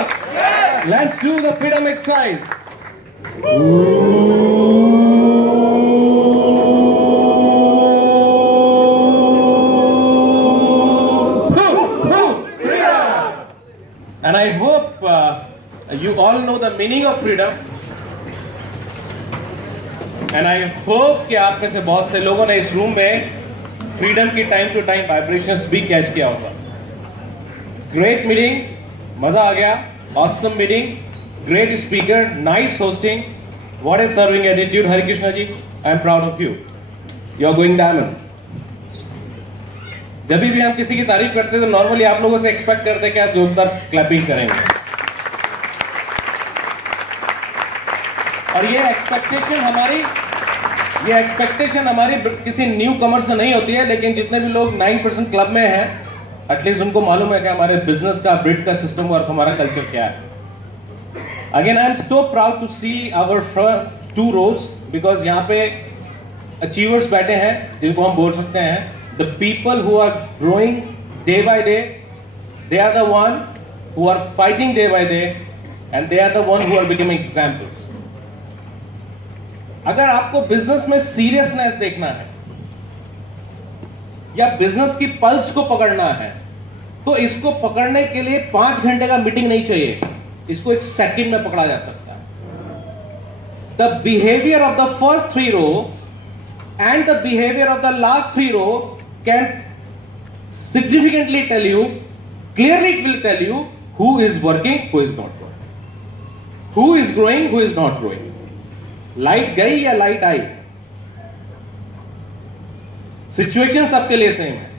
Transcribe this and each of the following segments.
up? Yes. Let's do the freedom exercise. And I hope you all know the meaning of freedom. And I hope कि आप में से बहुत से लोगों ने इस रूम में फ्रीडम की टाइम टू टाइम वाइब्रेशंस भी कैच किया होगा. ग्रेट मीटिंग, मजा आ गया. Awesome meeting, great speaker, nice hosting, what is serving attitude. Hare Krishna ji, I am proud of you. You are going diamond. जब भी हम किसी की तारीफ करते हैं तो नॉर्मली आप लोगों से एक्सपेक्ट करते हैं कि आप जोरदार क्लैपिंग करेंगे. और ये एक्सपेक्टेशन हमारी किसी न्यू कमर से नहीं होती है, लेकिन जितने भी लोग 9% क्लब में हैं, एटलीस्ट उनको मालूम है कि हमारे बिजनेस का, ब्रिड का सिस्टम और हमारा कल्चर क्या है. Again I am so proud to see our first 2 rows, because यहाँ पे अचीवर्स बैठे हैं जिनको हम बोल सकते हैं the people who are growing day by day. They are the one who are fighting day by day, and they are the one who are becoming examples. अगर आपको बिजनेस में सीरियसनेस देखना है या बिजनेस की पल्स को पकड़ना है, तो इसको पकड़ने के लिए 5 घंटे का मीटिंग नहीं चाहिए. इसको 1 सेकंड में पकड़ा जा सकता है. The behavior of the first 3 row and the behavior of the last 3 row can significantly tell you, clearly it will tell you who is working, who is not working, who is growing, who is not growing. Light गई या light आई, situation सबके लिए same है.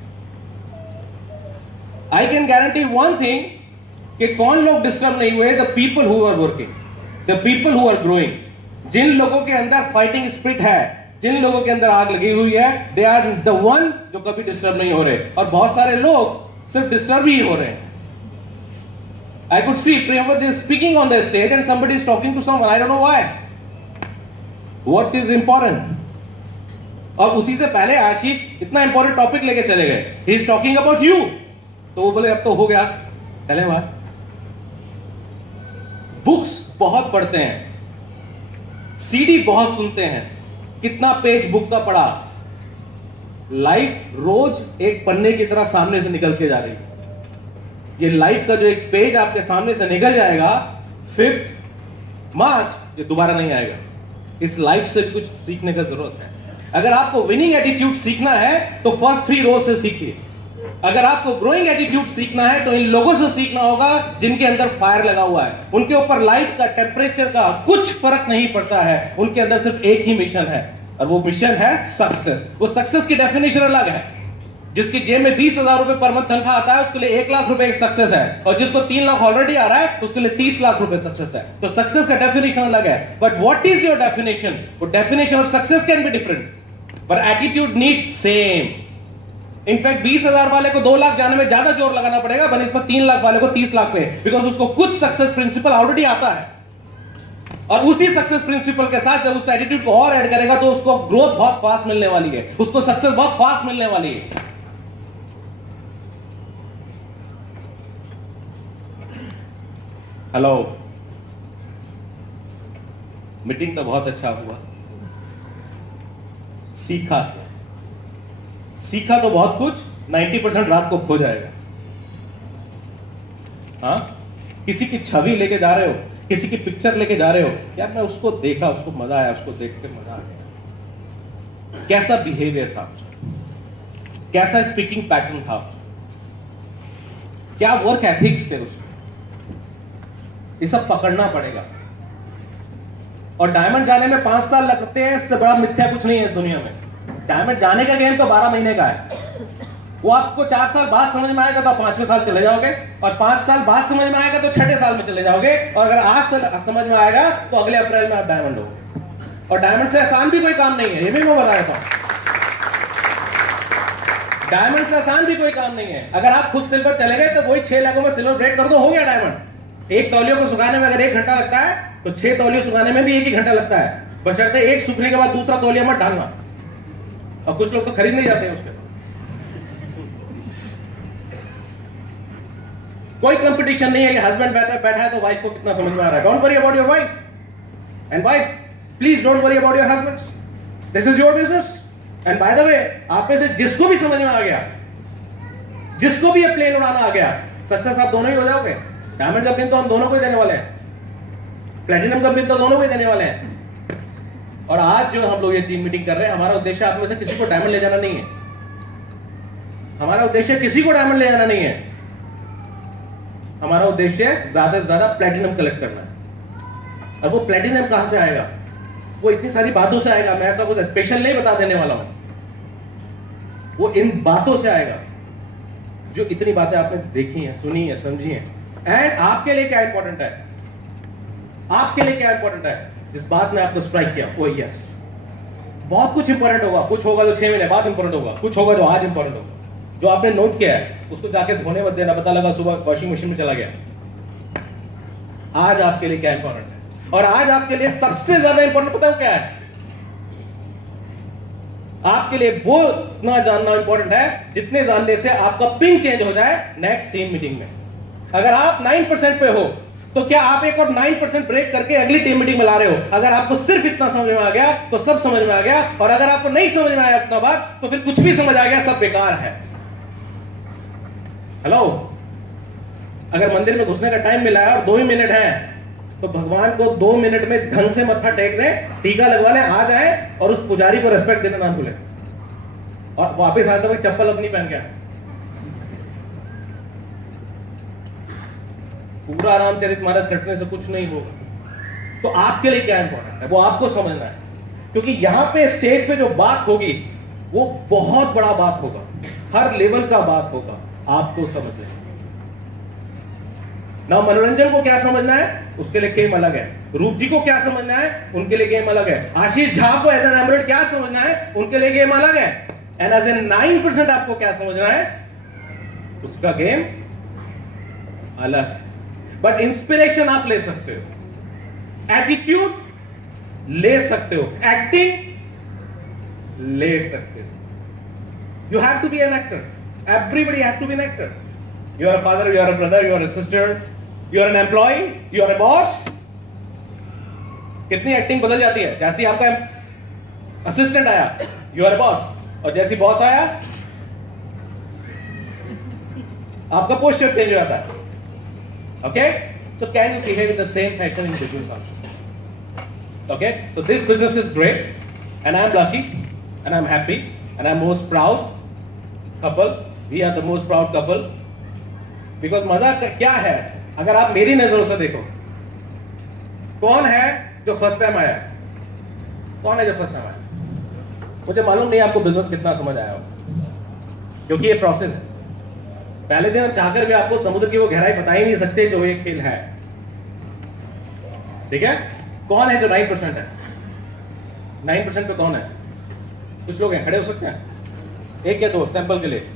I can guarantee one thing कि कौन लोग disturb नहीं हुए? The people who are working, the people who are growing. जिन लोगों के अंदर फाइटिंग स्पिरिट है, जिन लोगों के अंदर आग लगी हुई है, दे आर द वन जो कभी डिस्टर्ब नहीं हो रहे. और बहुत सारे लोग सिर्फ डिस्टर्ब ही हो रहे हैं. I could see Priyanka is speaking on the stage and somebody is talking to someone. I don't know why. What is important? और उसी से पहले आशीष इतना इंपॉर्टेंट टॉपिक लेके चले गए. He is talking about you. तो वो बोले अब तो हो गया, चले बात. बुक्स बहुत पढ़ते हैं, सीडी बहुत सुनते हैं, कितना पेज बुक का पढ़ा. लाइफ रोज एक पन्ने की तरह सामने से निकल के जा रही है. ये लाइफ का जो एक पेज आपके सामने से निकल जाएगा 5 मार्च, ये दोबारा नहीं आएगा. इस लाइफ से कुछ सीखने का जरूरत है. अगर आपको विनिंग एटीट्यूड सीखना है तो फर्स्ट 3 rows से सीखिए. अगर आपको ग्रोइंग एटीट्यूड सीखना है तो इन लोगों से सीखना होगा जिनके अंदर फायर लगा हुआ है. उनके ऊपर लाइट का, टेम्परेचर का कुछ फर्क नहीं पड़ता है. उनके अंदर सिर्फ एक ही मिशन है, और वो मिशन है सक्सेस. वो सक्सेस की डेफिनेशन अलग है. जिसकी जेब में 20,000 रुपए पर मंथ तनख्वाह आता है, उसके लिए 1 लाख रुपए एक सक्सेस है. और जिसको 3 लाख ऑलरेडी आ रहा है, उसके लिए 30 लाख रुपए सक्सेस है. तो सक्सेस का डेफिनेशन अलग है. But what is your definition? वो definition of success can be different, but attitude need same. In fact 20,000 वाले को 2 लाख जाने में ज्यादा जोर लगाना पड़ेगा बनस्पत 3 लाख वाले को 30 लाख पे, बिकॉज उसको कुछ सक्सेस प्रिंसिपल ऑलरेडी आता है. और उसी सक्सेस प्रिंसिपल के साथ जब उस एटीट्यूड को और ऐड करेगा तो उसको ग्रोथ बहुत फास्ट मिलने वाली है, उसको सक्सेस बहुत फास्ट मिलने वाली है. हेलो, मीटिंग तो बहुत अच्छा हुआ. सीखा तो बहुत कुछ, 90% रात को खो जाएगा. हाँ, किसी की छवि लेके जा रहे हो, किसी की पिक्चर लेके जा रहे हो, यार मैं उसको देखा, उसको मजा आया, उसको देख के मजा आ गया. कैसा बिहेवियर था उसका, कैसा स्पीकिंग पैटर्न था उसका, क्या वर्क एथिक्स थे उसके, ये सब पकड़ना पड़ेगा. और डायमंड जाने में 5 साल लगते हैं, इससे बड़ा मिथ्या कुछ नहीं है इस दुनिया में. डायमंड जाने का गेम तो 12 महीने का है. वो आपको 4 साल बाद समझ में आएगा तो आप 5वें साल चले जाओगे, और 5 साल बाद समझ में आएगा तो 6ठे साल में चले जाओगे, और अगर आज से समझ में आएगा तो अगले अप्रैल में आप डायमंड होगे. और डायमंड से आसान भी कोई काम नहीं है, ये भी मैं बता देता हूं. डायमंड से आसान भी कोई काम नहीं है. अगर आप खुद सिल्वर चले गए तो वही 6 लाखों में सिल्वर ब्रेक कर दो, हो गया डायमंड. एक तौलियों को सुखाने में अगर 1 घंटा लगता है तो 6 तौलियों सुखाने में भी 1 ही घंटा लगता है, बशर्ते एक सूखने के बाद दूसरा तौलिया मत डालना. और कुछ लोग तो खरीद नहीं जाते हैं उसके. कोई कंपटीशन नहीं है कि हस्बैंड बैठा है तो वाइफ को कितना समझ में आ रहा है. Don't worry about your wife, and wife please don't worry about your husbands. This is your business. And by the way, आप में से जिसको भी समझ में आ गया, जिसको भी ये प्लेन उड़ाना आ गया, सक्सेस आप दोनों ही हो जाओगे. डायमंड का पिन तो हम दोनों को ही देने वाले हैं, प्लेटिनम का पिन तो दोनों को ही देने वाले हैं. और आज जो हम लोग ये टीम मीटिंग कर रहे हैं, हमारा उद्देश्य आप में से किसी को डायमंड ले जाना नहीं है. हमारा उद्देश्य किसी को डायमंड ले जाना नहीं है. हमारा उद्देश्य ज्यादा से ज्यादा प्लेटिनम कलेक्ट करना है. और वो प्लेटिनम कहां से आएगा? वो इतनी सारी बातों से आएगा. मैं तो कुछ स्पेशल नहीं बता देने वाला हूं. वो इन बातों से आएगा जो इतनी बातें आपने देखी हैं, सुनी है, समझी हैं. एंड आपके लिए क्या इंपॉर्टेंट है? आपके लिए क्या इंपॉर्टेंट है? जिस बात में आपको स्ट्राइक किया वो यस. बहुत कुछ इंपॉर्टेंट होगा. कुछ होगा जो 6 महीने बाद इंपॉर्टेंट होगा, कुछ होगा जो आज इंपॉर्टेंट होगा. जो आपने नोट किया है उसको जाके धोने मत देना. पता लगा सुबह वॉशिंग मशीन में चला गया. आज आपके लिए क्या इंपॉर्टेंट है? और आज आपके लिए सबसे ज्यादा इंपॉर्टेंट पता है क्या है? आपके लिए वो इतना जानना इंपॉर्टेंट है जितने जानने से आपका पिंग चेंज हो जाए नेक्स्ट टीम मीटिंग में. अगर आप 9% पे हो तो क्या आप एक और 9% ब्रेक करके अगली टीम मीटिंग में ला रहे हो? अगर आपको सिर्फ इतना समझ में आ गया तो सब समझ में आ गया. और अगर आपको नहीं समझ में आया उतना बात तो फिर कुछ भी समझ आ गया, सब बेकार है. हेलो, अगर मंदिर में घुसने का टाइम मिला है और 2 ही मिनट है तो भगवान को 2 मिनट में ढंग से मत्था टेक दें, टीका लगवा लें, आ जाए और उस पुजारी को रेस्पेक्ट देना ना भूलें. और वापस आते हुए चप्पल अपनी पहन के. पूरा रामचरितमानस रटने से कुछ नहीं होगा. तो आपके लिए क्या इंपॉर्टेंट है वो आपको समझना है. क्योंकि यहां पे स्टेज पे जो बात होगी वो बहुत बड़ा बात होगा, हर लेवल का बात होगा. आपको समझ लेना. ना मनोरंजन को क्या समझना है उसके लिए गेम अलग है. रूप जी को क्या समझना है उनके लिए गेम अलग है. आशीष झा को एज एन एमरेड क्या समझना है उनके लिए गेम अलग है. एंड एज एन 9% आपको क्या समझना है उसका गेम अलग है. बट इंस्पिरेशन आप ले सकते हो, एटीट्यूड ले सकते हो, एक्टिंग ले सकते हो. You have to be an actor. Everybody has to be an actor. You are a father, you are a brother, you are a sister, you are an employee, you are a boss. कितनी acting बदल जाती है. जैसे आपका assistant आया, you are a boss, और जैसे boss आया आपका पोस्चर चेंज हो जाता है. Okay? So can you behave in the same fashion in business also? Okay? So this business is great, and I am lucky, and I am happy, and I am most proud couple. We are the most proud couple because मजा क्या है? अगर आप मेरी नजरों से देखो, कौन है जो फर्स्ट टाइम आया? कौन है जो फर्स्ट टाइम आया? मुझे मालूम नहीं आपको बिजनेस कितना समझ आया हो, क्योंकि ये प्रोसेस है. पहले दिन हम चाहकर भी आपको समुद्र की वो गहराई बता ही नहीं सकते जो ये खेल है. ठीक है? कौन है जो 9% है? 9% पे कौन है? कुछ लोग हैं, खड़े हो सकते हैं, एक या दो सैंपल के लिए.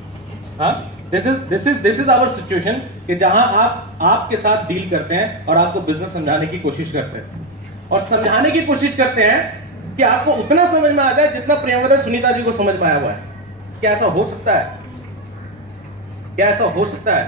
हाँ, दिस इज आवर सिचुएशन कि जहां आप आपके साथ डील करते हैं और आपको बिजनेस समझाने की कोशिश करते हैं, और समझाने की कोशिश करते हैं कि आपको उतना समझ में आ जाए जितना प्रियंका सुनीता जी को समझ में आया हुआ है. क्या ऐसा हो सकता है? क्या ऐसा हो सकता है?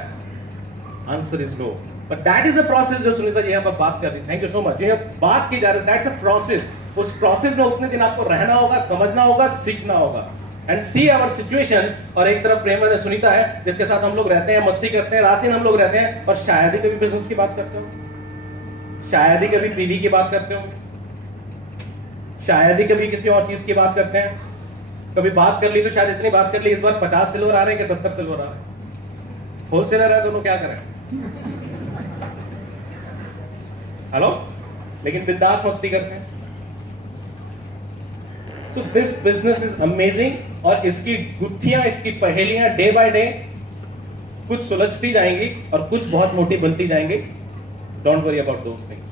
Answer is no. But that is a process जो सुनीता जी यहां पर बात कर रही है. Thank you so much. जो बात की जा रही है दैट्स अ प्रोसेस. उस प्रोसेस में उतने दिन आपको रहना होगा, समझना होगा, सीखना होगा. And see our situation. और एक तरफ प्रेमा ने सुनीता है जिसके साथ हम लोग रहते हैं, मस्ती करते हैं, रात दिन हम लोग रहते हैं, और शायद ही कभी बिजनेस की बात करते हो, शायद ही कभी पीवी की बात करते हो, शायद ही कभी किसी और चीज की बात करते हैं. कभी बात कर ली तो शायद इतनी बात कर ली, इस बार 50 सिल्वर आ रहे हैं कि 70 सिल्वर आ रहे हैं. होलसेलर है दोनों, क्या करें? हेलो. लेकिन बिंदास मस्ती करते हैं. So this business is amazing. और इसकी गुत्थियां, इसकी पहेलियां डे बाय डे कुछ सुलझती जाएंगी और कुछ बहुत मोटी बनती जाएंगी. Don't worry about those things.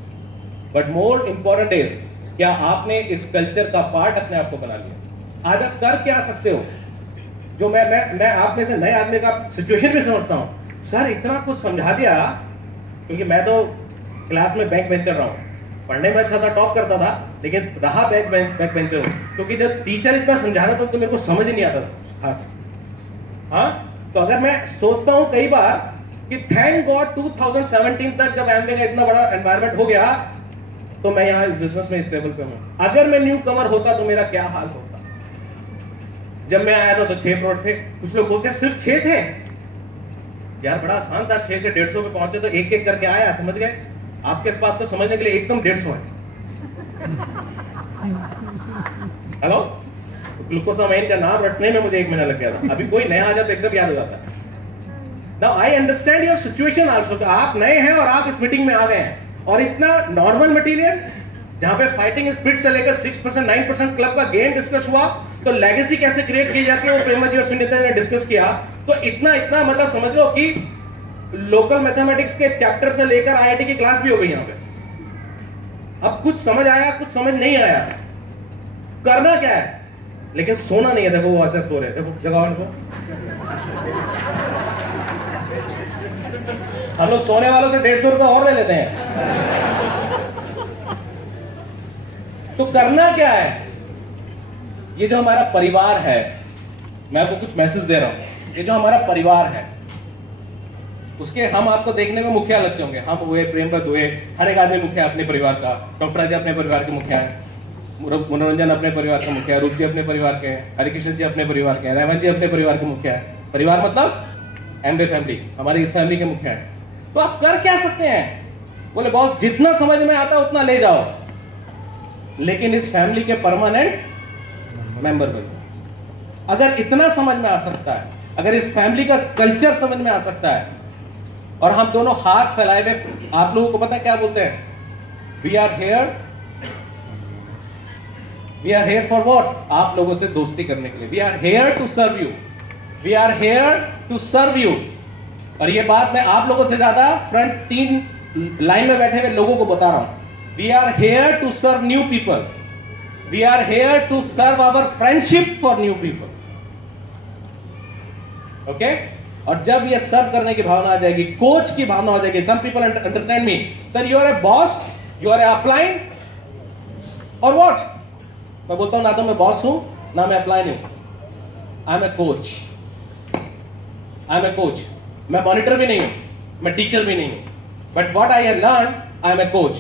But more important is क्या आपने इस कल्चर का पार्ट अपने आप को बना लिया. आज आप कर क्या सकते हो जो मैं आप में से नए आदमी का सिचुएशन भी समझता हूं. सर इतना कुछ समझा दिया, क्योंकि मैं तो क्लास में बैक बेंच कर रहा हूं, पढ़ने में अच्छा था, टॉप करता था, लेकिन रहा बैक बेंचर हूं, क्योंकि जब टीचर इतना समझा रहा था तो मेरे को समझ ही नहीं आता था खास. हाँ, तो अगर मैं सोचता हूं कई बार कि थैंक गॉड 2017 तक जब एमबीए का इतना बड़ा एनवायरनमेंट हो गया तो मैं यहां इस बिजनेस में इस लेवल पे हूं। अगर मैं न्यू कमर होता तो मेरा क्या हाल होता। जब मैं आया था तो 6 करोड़ थे। कुछ लोग बोलते सिर्फ 6 थे यार, बड़ा आसान था, 6 से 150 पे पहुंचे तो एक एक करके आया, समझ गए। आपके इस बात को समझने के लिए एकदम 150 है। हेलो, ग्लूकोसामाइन का नाम रटने में मुझे 1 महीना लग गया था। अभी कोई नया आ जाता तो एकदम याद हो जाता है। Now I understand your situation also. आप नए हैं और आप इस मीटिंग में आ गए हैं और इतना नॉर्मल मटेरियल जहां पे फाइटिंग स्पिरिट से लेकर 6% 9% क्लब का गेम डिस्कस हुआ, तो लेगेसी कैसे क्रिएट की जाती है वो प्रेमा जी और सुनीता ने डिस्कस किया। तो इतना मतलब समझ लो कि लोकल मैथमेटिक्स के चैप्टर से लेकर आईआईटी की क्लास भी हो गई यहां पे। अब कुछ समझ आया, कुछ समझ नहीं आया, करना क्या है, लेकिन सोना नहीं है। देखो वो ऐसे सो रहे, देखो जगाओ इनको। हम लोग सोने वालों से 150 रुपए और ले लेते हैं। तो करना क्या है, ये जो हमारा परिवार है, मैं आपको कुछ मैसेज दे रहा हूं, ये जो हमारा परिवार है उसके हम आपको देखने में मुखिया लगते होंगे। हम हुए, प्रेमवत हुए, हर एक आदमी मुखिया अपने परिवार का। डॉक्टर अजय अपने परिवार के मुखिया है, मनोरंजन अपने परिवार का मुखिया है, रूप जी अपने परिवार के हैं, हरिकृष्ण जी अपने परिवार के हैं, रेवंत जी अपने परिवार के मुखिया है। परिवार मतलब एमबे फैमिली, हमारी इस फैमिली के मुखिया है। तो आप कर क्या सकते हैं? बोले बॉस जितना समझ में आता उतना ले जाओ, लेकिन इस फैमिली के परमानेंट मेंबर बनो। अगर इतना समझ में आ सकता है, अगर इस फैमिली का कल्चर समझ में आ सकता है, और हम दोनों हाथ फैलाए हुए, आप लोगों को पता है क्या बोलते हैं? We are here for what? आप लोगों से दोस्ती करने के लिए। We are here to serve you, we are here to serve you. और ये बात मैं आप लोगों से ज्यादा फ्रंट 3 लाइन में बैठे हुए लोगों को बता रहा हूं। We are here to serve new people, we are here to serve our friendship for new people. Okay? और जब ये सर्व करने की भावना आ जाएगी, कोच की भावना हो जाएगी, some people understand me, sir you are a boss, you are a upline और व्हाट? मैं बोलता हूं ना तो मैं बॉस हूं ना मैं अपलाइन हूं, I am a coach, I am a coach. मैं मॉनिटर भी नहीं हूं, मैं टीचर भी नहीं हूं, but what I have learn, I am a coach.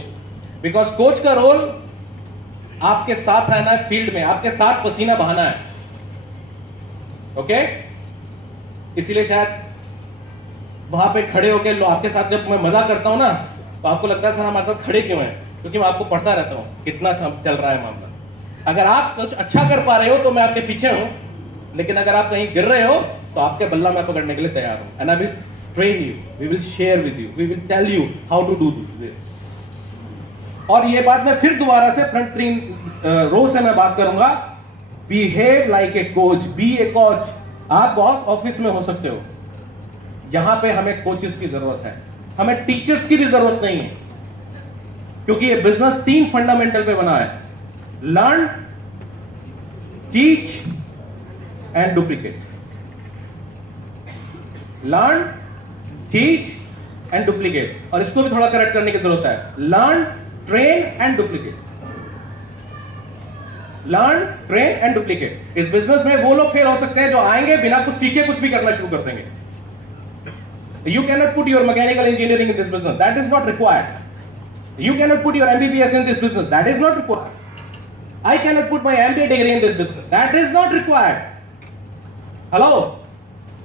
Because coach का रोल आपके साथ रहना है, फील्ड में आपके साथ पसीना बहाना है। ओके? इसीलिए शायद वहां पे खड़े होकर आपके साथ जब मैं मजा करता हूं ना, तो आपको लगता है सर हमारे साथ खड़े क्यों हैं? क्योंकि मैं आपको पढ़ता रहता हूं कितना चल रहा है मामला। अगर आप कुछ अच्छा कर पा रहे हो तो मैं आपके पीछे हूं, लेकिन अगर आप कहीं गिर रहे हो तो आपके बल्ला मैं पकड़ने के लिए तैयार हूं। And I will train you, we will share with you, we will tell you how to do this. और ये बात मैं फिर दोबारा से फ्रंट 3 रो से मैं बात करूंगा। Behave like a coach, be a coach. आप बॉस ऑफिस में हो सकते हो, यहां पे हमें कोचेस की जरूरत है, हमें टीचर्स की भी जरूरत नहीं है, क्योंकि ये बिजनेस 3 फंडामेंटल पे बना है: learn, teach and duplicate. Learn, teach and duplicate. और इसको भी थोड़ा करेक्ट करने की जरूरत है: learn, train and duplicate. Learn, train and duplicate. इस बिजनेस में वो लोग फेल हो सकते हैं जो आएंगे बिना कुछ सीखे कुछ भी करना शुरू कर देंगे। You cannot put your mechanical engineering in this business, that is not required. You cannot put your MBBS in this business, that is not required. I cannot put my MBA degree in this business, that is not required. Hello?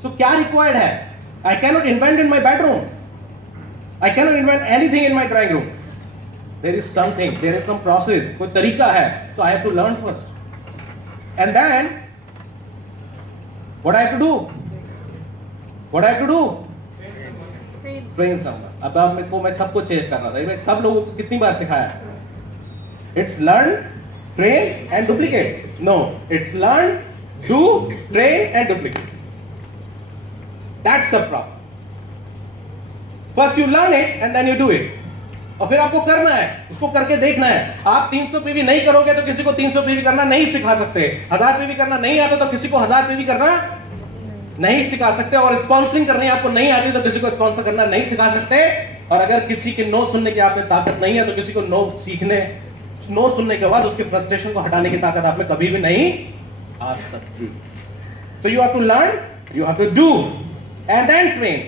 So क्या required है? I cannot invent in my bedroom, I cannot invent anything in my drawing room. There is something, there is some process, कोई तरीका है, so I have to learn first. And then, what I have to do? What I have to do? Train समझ। अब आप मेरे को मैं सबको चेंज करना था, मैं सब लोगों को कितनी बार सिखाया? It's learn, train and duplicate. No, it's learn, do, train and duplicate. That's the problem. First you learn it and then you do it. और फिर आपको करना है, उसको करके देखना है। आप 300 पीवी नहीं करोगे तो किसी को 300 पीवी करना नहीं सिखा सकते। 1000 पीवी करना नहीं आता तो किसी को 1000 पीवी करना नहीं सिखा सकते। और स्पॉन्सरिंग करनी आपको नहीं आती तो किसी को स्पॉन्सर करना नहीं सिखा सकते। और अगर किसी के नो सुनने की आप में ताकत नहीं है तो किसी को नो सुनने के बाद उसके फ्रस्ट्रेशन को हटाने की ताकत आप में कभी भी नहीं आ सकती। So you have to learn, you have to do, and then train.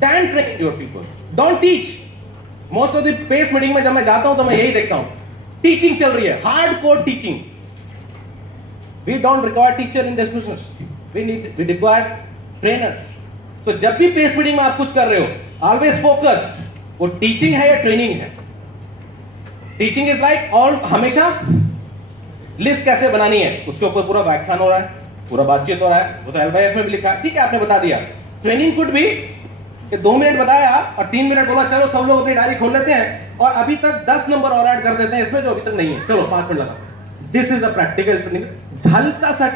Then train your people, don't teach. Most of the pace meeting में जब मैं जाता हूं तो मैं यही देखता हूं, टीचिंग चल रही है, hardcore teaching. We don't require teacher in this business, we require trainers. तो जब भी पेस मीटिंग में आप कुछ कर रहे हो, ऑलवेज फोकस, वो टीचिंग है या ट्रेनिंग है। टीचिंग इज लाइक ऑल, हमेशा लिस्ट कैसे बनानी है उसके ऊपर पूरा व्याख्यान हो रहा है, पूरा बातचीत हो रहा है, वो तो LYF में भी लिखा है, ठीक है आपने बता दिया। ट्रेनिंग कुड भी कि 2 मिनट बताया और 3 मिनट बोला चलो सब लोग अपनी डायरी खोल लेते हैं और अभी तक 10 नंबर और ऐड कर देते हैं इसमें जो अभी तक नहीं है, चलो 5 मिनट लगा। This is the practical training. हल्का सा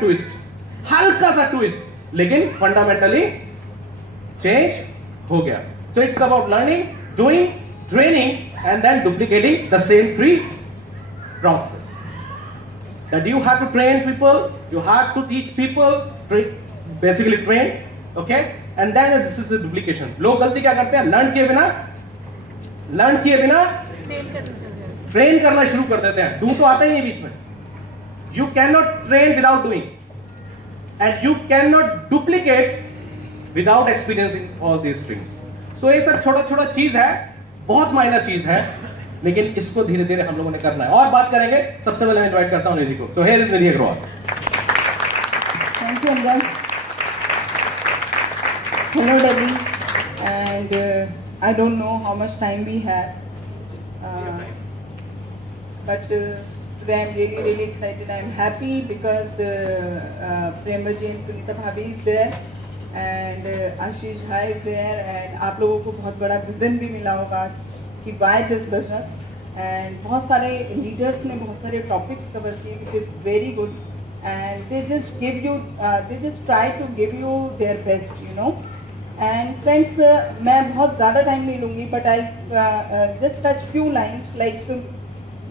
ट्विस्ट, लेकिन फंडामेंटली चेंज हो गया। So it's about learning, doing, training and then duplicating the same 3 process. That you have to train people, you have to teach people, basically train, okay? And then this is the duplication. लोग गलती क्या करते हैं, learn किए बिना train करना शुरू कर देते हैं। डू तो आता ही नहीं बीच में। You cannot train without doing, and you cannot duplicate without experiencing all these things. So ये सब छोटा चीज है, बहुत माइनर चीज है, लेकिन इसको धीरे धीरे हम लोगों ने करना है और बात करेंगे। सबसे पहले मैं इनवाइट करता हूं निधि को। So here is Nidhi Agarwal. Thank you Anurag. Hello daily, and I don't know how much time we have, but today I'm really excited. I'm happy because Premji and Sunita Bhabhi is there and Ashish Bhai is there, and आप लोगों को बहुत बड़ा vision भी मिला होगा आज कि why this business, and बहुत सारे लीडर्स ने बहुत सारे टॉपिक्स कवर किए which is very good, and they just give you they just try to give you their best, you know. And friends, मैं बहुत ज़्यादा टाइम नहीं लूँगी, but I'll just touch few lines like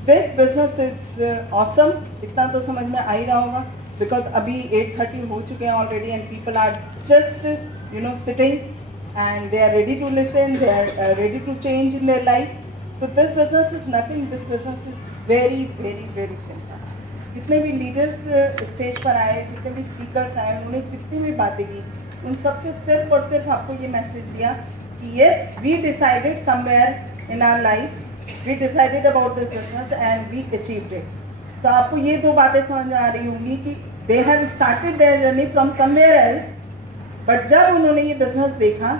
this business is awesome. इतना तो समझ में आ ही रहा होगा because अभी 8:30 हो चुके हैं already and people are just sitting and they are ready to listen, they are ready to change in their life. So this business is nothing, this business is very simple. जितने भी leaders stage पर आए, जितने भी speakers आए, उन्होंने जितनी भी बातें की, उन सबसे सिर्फ और सिर्फ आपको ये मैसेज दिया कि yes, we decided somewhere in our life, we decided about this business and we achieved it. तो आपको ये 2 बातें समझ में आ रही होंगी कि they have started their journey from somewhere else, but जब उन्होंने ये बिजनेस देखा,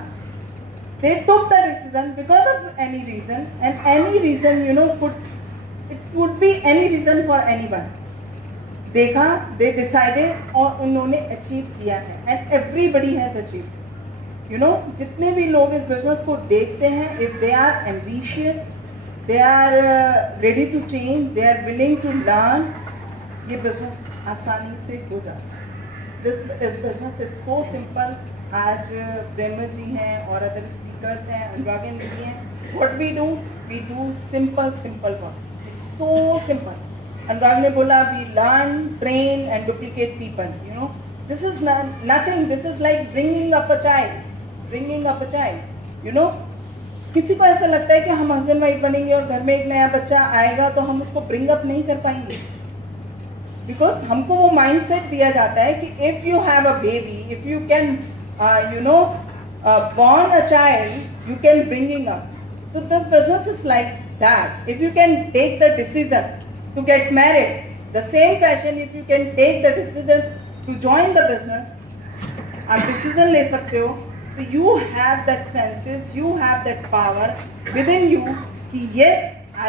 they took the decision because of any reason, and any reason could be any reason for anyone. देखा, they decided और उन्होंने अचीव किया है, and everybody has achieved. जितने भी लोग इस बिजनेस को देखते हैं, if they are ambitious, they are ready to change, they are willing to learn, ये बिजनेस आसानी से हो जाता है। This business is so simple. आज प्रेमर जी हैं और अदर स्पीकर्स हैं, अनुराग जी हैं। What we do simple work. It's so simple. अनुराग ने बोला we learn, train and duplicate people. This is nothing. This is like bringing up a child. किसी को ऐसा लगता है कि हम हस्बैंड वाइफ बनेंगे और घर में एक नया बच्चा आएगा तो हम उसको ब्रिंग अप नहीं कर पाएंगे, बिकॉज हमको वो माइंडसेट दिया जाता है कि if you have a baby, if you can born a child, you can bringing up. So this business is like that. If you can take the decision to get married, the same fashion if you can take the decision to join the business, आप decision ले सकते हो, so you have that senses, you have that power within you कि yes,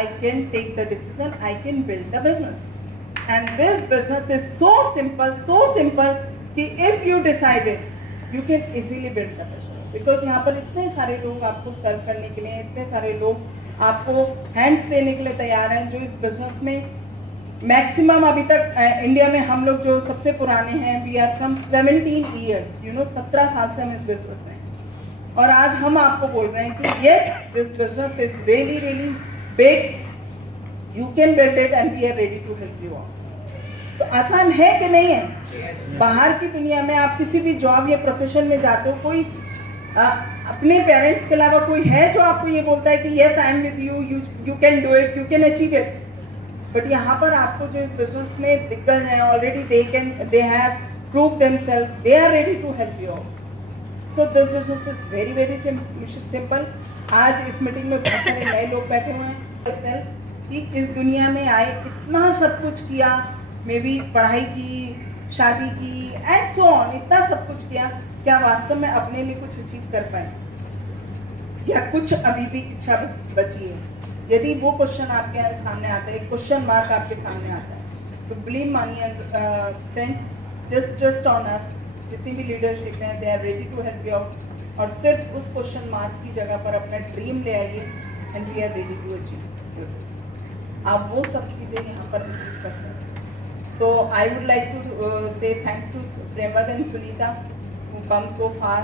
I can take the decision, I can build the business. And this business is so simple कि if you decided, you can easily build the business. Because यहाँ पर इतने सारे लोग आपको सर्व करने के लिए, इतने सारे लोग आपको हैंड्स देने के लिए तैयार हैं, जो इस बिजनेस में मैक्सिमम अभी तक इंडिया में हम लोग जो सबसे पुराने हैं, वी आर फ्रॉम 17 ईयर्स, 17 साल से हम इस बिजनेस में, और आज हम आपको बोल रहे हैं कि yes, this business is really big, you can build it and we are ready to help you out. तो आसान है कि नहीं है? yes. बाहर की दुनिया में आप किसी भी जॉब या प्रोफेशन में जाते हो, कोई अपने पेरेंट्स के अलावा कोई है जो आपको ये बोलता है कि yes, I am with you, you can do it, you can achieve it. But यहाँ पर आपको जो इस बिजनेस में दिक्कत है, already they have proved themselves, they are ready to help you out. So this business is very simple. आज इस मीटिंग में बहुत सारे नए लोग बैठे हुए हैं कि इस दुनिया में आए, इतना सब कुछ किया, मे बी पढ़ाई की, शादी की एंड सो ऑन, इतना सब कुछ किया, क्या वास्तव में अपने लिए कुछ अचीव कर पाए या कुछ अभी भी इच्छा बची है? यदि वो क्वेश्चन आपके सामने आता है, क्वेश्चन मार्क आपके सामने आता है, तो बिलीव मानिए friends, just trust on us, जितनी भी लीडरशिप है they are ready to help you out, और सिर्फ उस क्वेश्चन मार्क की जगह पर अपना ड्रीम ले आइए and we are ready to achieve. आप वो सब चीज़ें यहाँ पर अचीव कर सकते हैं। So I would like to say thanks to Pramod and Sunita who come so far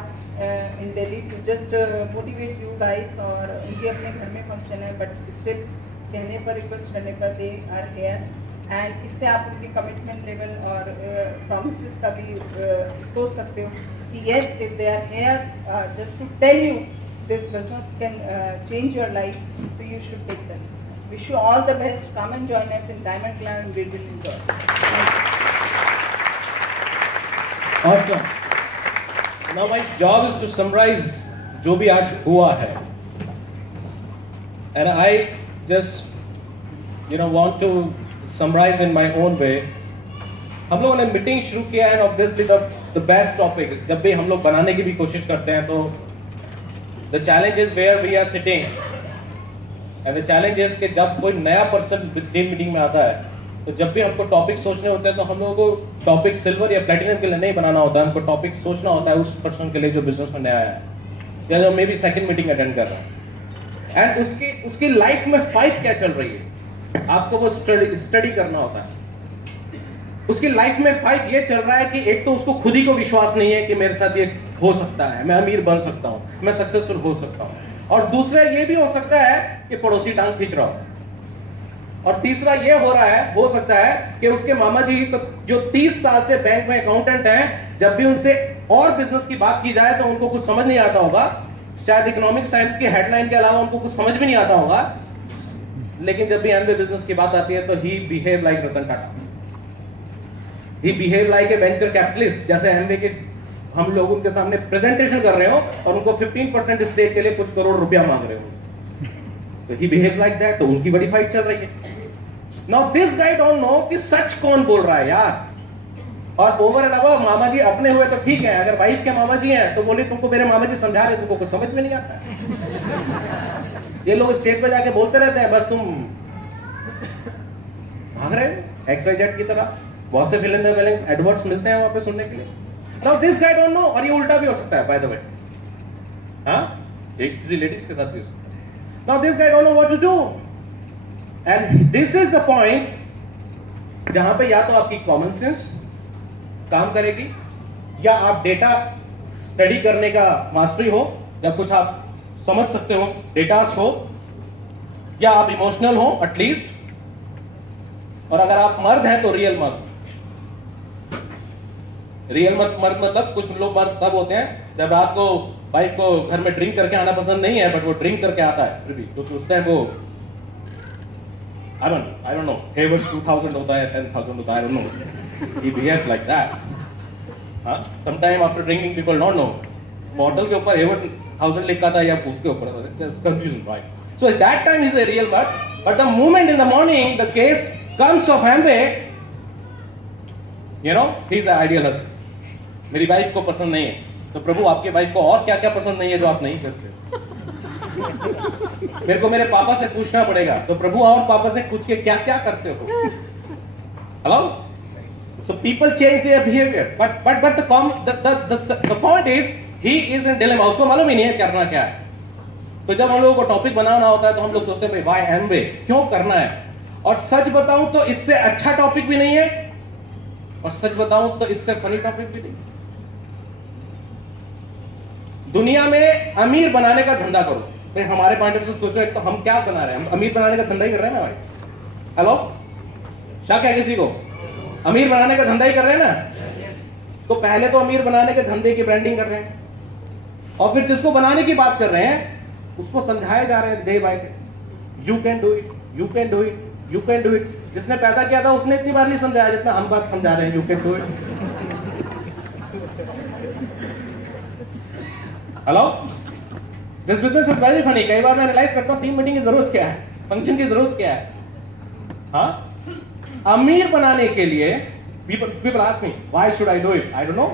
in Delhi to just motivate you guys, और उनके अपने घर में फंक्शन है बट स्टिल कहने पर, रिक्वेस्ट करने पर दे आर हेयर, एंड इससे आप उनके कमिटमेंट लेवल और प्रॉमिसेस का भी सोच सकते हो कि yes, if they are here just to tell you this business can change your life, so you should take them. Wish you all the best. Come and join us in Diamond Clan and we will enjoy. Awesome. Now my job is to summarize जो भी आज हुआ है, and I just want to summarize in my own way. हम लोगों ने meeting शुरू किया है, ऑब्वियसली द बेस्ट टॉपिक जब भी हम लोग बनाने की भी कोशिश करते हैं तो the challenge is where we are sitting, and the challenge is कि जब कोई नया पर्सन टीम मीटिंग में आता है तो जब भी हमको टॉपिक सोचने होते हैं तो हम लोगों को टॉपिक सिल्वर या प्लेटिनम के लिए नहीं बनाना होता है, हमको टॉपिक सोचना होता है उस पर्सन के लिए जो बिजनेस में नया है या जो may be second meeting attend कर रहा है, एंड उसकी लाइफ में फाइट क्या चल रही है आपको वो स्टडी करना होता है। उसकी लाइफ में फाइट ये चल रहा है कि एक तो उसको खुद ही को विश्वास नहीं है कि मेरे साथ ये हो सकता है, मैं अमीर बन सकता हूं, मैं सक्सेसफुल हो सकता हूं, और दूसरा ये भी हो सकता है कि पड़ोसी टांग खींच रहा हो, और तीसरा ये हो सकता है कि उसके मामा जी जो 30 साल से बैंक में अकाउंटेंट हैं, जब भी उनसे और बिजनेस की बात की जाए तो उनको कुछ समझ नहीं आता होगा, शायद इकोनॉमिक्स टाइम्स की हेडलाइन के अलावा उनको कुछ समझ भी नहीं आता होगा, लेकिन जब भी एमवे बिजनेस की बात आती है तो he behave like Ratan Tata, he behave like a venture capitalist. जैसे एमवे के हम लोग उनके सामने प्रेजेंटेशन कर रहे हो और उनको 15% स्टेक के लिए कुछ करोड़ रुपया मांग रहे हो, तो ही बिहेव लाइक दैट, तो उनकी बड़ी फाइट चल रही है। Now this guy don't no कि सच कौन बोल रहा है यार, और ओवर एंड अबव मामा जी अपने हुए तो ठीक है, अगर वाइफ के मामा जी हैं तो बोले तुमको मेरे मामा जी समझा रहे, तुमको कुछ समझ में नहीं आता है। ये लोग स्टेज पे जाके बोलते रहते हैं, बस तुम भाग रहे हो XYZ की तरह, बहुत से फिल्म एडवर्ड्स मिलते हैं वहां पे सुनने के लिए। Now this guy don't no, और ये उल्टा भी हो सकता है बाय द वे, हाँ एक किसी लेडीज के साथ भी हो सकता है। Now this guy don't know what to do, and this is the point जहां पे या तो आपकी कॉमन सेंस काम करेगी, या आप डेटा स्टडी करने का मास्टरी हो, या कुछ आप समझ सकते हो डेटास हो, या आप इमोशनल हो एटलीस्ट, और अगर आप मर्द हैं तो रियल मर्द। रियल मर्द मतलब कुछ लोग मर्द तब होते हैं जब रात को वाइफ को घर में ड्रिंक करके आना पसंद नहीं है, बट वो ड्रिंक करके आता है फिर भी, तो उससे वो I don't know, Hayward's 2000 होता है, 10,000 होता है, I don't know. He behaves like that. Sometime after drinking, people don't know. Bottle के ऊपर Hayward 1000 लिखा था या उसके ऊपर, there's confusion, right? So at that time he's a real but the moment in the morning the case comes of Amway, he's an ideal husband. मेरी wife को पसंद नहीं है, तो प्रभु आपके वाइफ को और क्या क्या पसंद नहीं है जो आप नहीं करते? मेरे को मेरे पापा से पूछना पड़ेगा, तो प्रभु और पापा से पूछ के क्या क्या करते हो? Hello? So people change their behavior, but the point is he is in dilemma. उसको मालूम ही नहीं है करना क्या है। तो जब हम लोगों को टॉपिक बनाना होता है तो हम लोग सोचते हैं भाई why Amway, क्यों करना है? और सच बताऊं तो इससे अच्छा टॉपिक भी नहीं है, और सच बताऊं तो इससे फनी टॉपिक भी नहीं। दुनिया में अमीर बनाने का धंधा करो, फिर हमारे पॉइंट ऑफ व्यू से सोचो, एक तो हम क्या बना रहे हैं, हम अमीर बनाने का धंधा ही कर रहे हैं ना भाई। हेलो, शक है किसी को? अमीर बनाने का धंधा ही कर रहे हैं ना। तो पहले तो अमीर बनाने के धंधे की ब्रांडिंग कर रहे हैं, और फिर जिसको बनाने की बात कर रहे हैं उसको समझाए जा रहे हैं day by day, you can do it, you can do it, you can do it. जिसने पैदा किया था उसने इतनी बार नहीं समझाया जितना हम बात समझा रहे हैं, you can do it. Hello, this business is very funny. कई बार मैं एनालाइज करता हूँ टीम मीटिंग की जरूरत क्या है, फंक्शन की जरूरत क्या है. हाँ, अमीर बनाने के लिए people ask me why should I do it? I don't know.